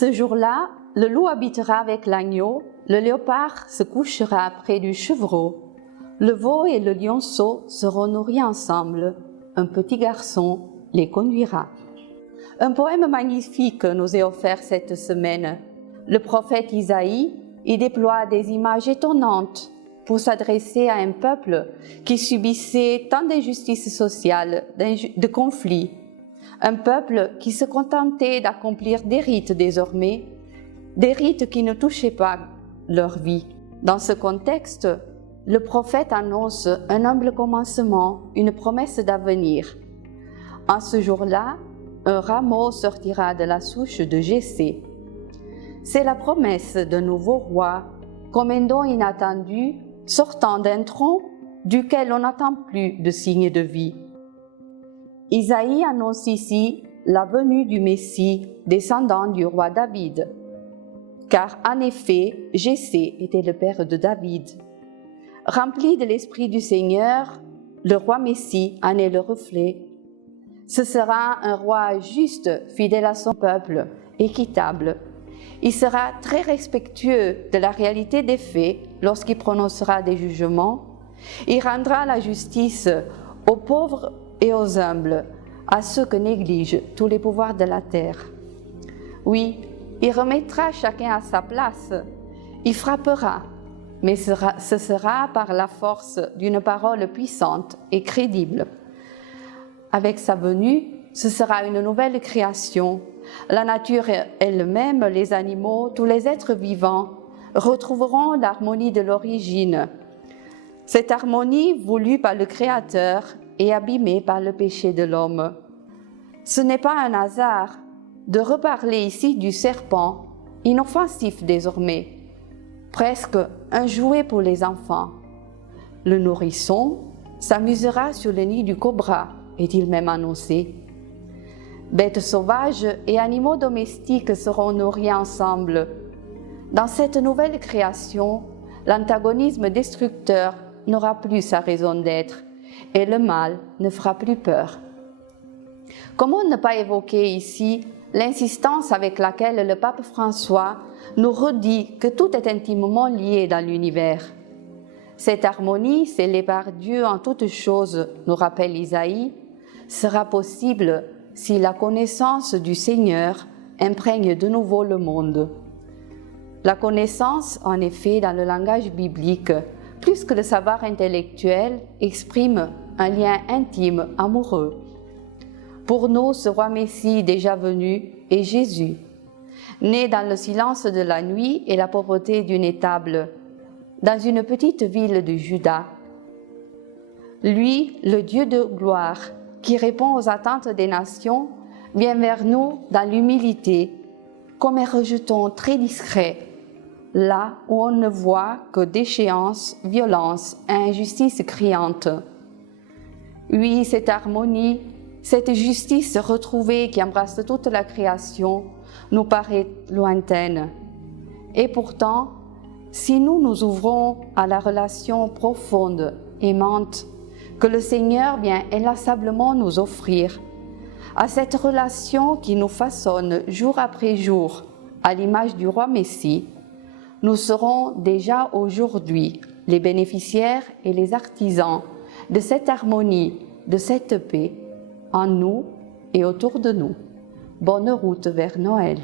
ce jour-là, le loup habitera avec l'agneau, le léopard se couchera près du chevreau, le veau et le lionceau seront nourris ensemble, un petit garçon les conduira. Un poème magnifique nous est offert cette semaine. Le prophète Isaïe y déploie des images étonnantes pour s'adresser à un peuple qui subissait tant d'injustices sociales, de conflits. Un peuple qui se contentait d'accomplir des rites désormais, des rites qui ne touchaient pas leur vie. Dans ce contexte, le prophète annonce un humble commencement, une promesse d'avenir. En ce jour-là, un rameau sortira de la souche de Jessé. C'est la promesse d'un nouveau roi, comme un don inattendu, sortant d'un tronc duquel on n'attend plus de signes de vie. Isaïe annonce ici la venue du Messie, descendant du roi David. Car en effet, Jessé était le père de David. Rempli de l'Esprit du Seigneur, le roi Messie en est le reflet. Ce sera un roi juste, fidèle à son peuple, équitable. Il sera très respectueux de la réalité des faits lorsqu'il prononcera des jugements. Il rendra la justice aux pauvres et aux humbles, à ceux que négligent tous les pouvoirs de la terre. Oui, il remettra chacun à sa place. Il frappera, mais ce sera par la force d'une parole puissante et crédible. Avec sa venue, ce sera une nouvelle création. La nature elle-même, les animaux, tous les êtres vivants retrouveront l'harmonie de l'origine. Cette harmonie voulue par le Créateur et abîmée par le péché de l'homme. Ce n'est pas un hasard de reparler ici du serpent, inoffensif désormais, presque un jouet pour les enfants. Le nourrisson s'amusera sur le nid du cobra, est-il même annoncé. Bêtes sauvages et animaux domestiques seront nourris ensemble. Dans cette nouvelle création, l'antagonisme destructeur n'aura plus sa raison d'être et le mal ne fera plus peur. Comment ne pas évoquer ici l'insistance avec laquelle le pape François nous redit que tout est intimement lié dans l'univers. Cette harmonie, scellée par Dieu en toutes choses, nous rappelle Isaïe, sera possible si la connaissance du Seigneur imprègne de nouveau le monde. La connaissance, en effet, dans le langage biblique, plus que le savoir intellectuel, exprime un lien intime, amoureux. Pour nous, ce roi Messie déjà venu est Jésus, né dans le silence de la nuit et la pauvreté d'une étable, dans une petite ville de Juda. Lui, le Dieu de gloire, qui répond aux attentes des nations, vient vers nous dans l'humilité, comme un rejeton très discret, là où on ne voit que déchéance, violence et injustice criante. Oui, cette harmonie, cette justice retrouvée qui embrasse toute la création nous paraît lointaine. Et pourtant, si nous nous ouvrons à la relation profonde, aimante, que le Seigneur vient inlassablement nous offrir, à cette relation qui nous façonne jour après jour à l'image du roi Messie, nous serons déjà aujourd'hui les bénéficiaires et les artisans de cette harmonie, de cette paix, en nous et autour de nous. Bonne route vers Noël.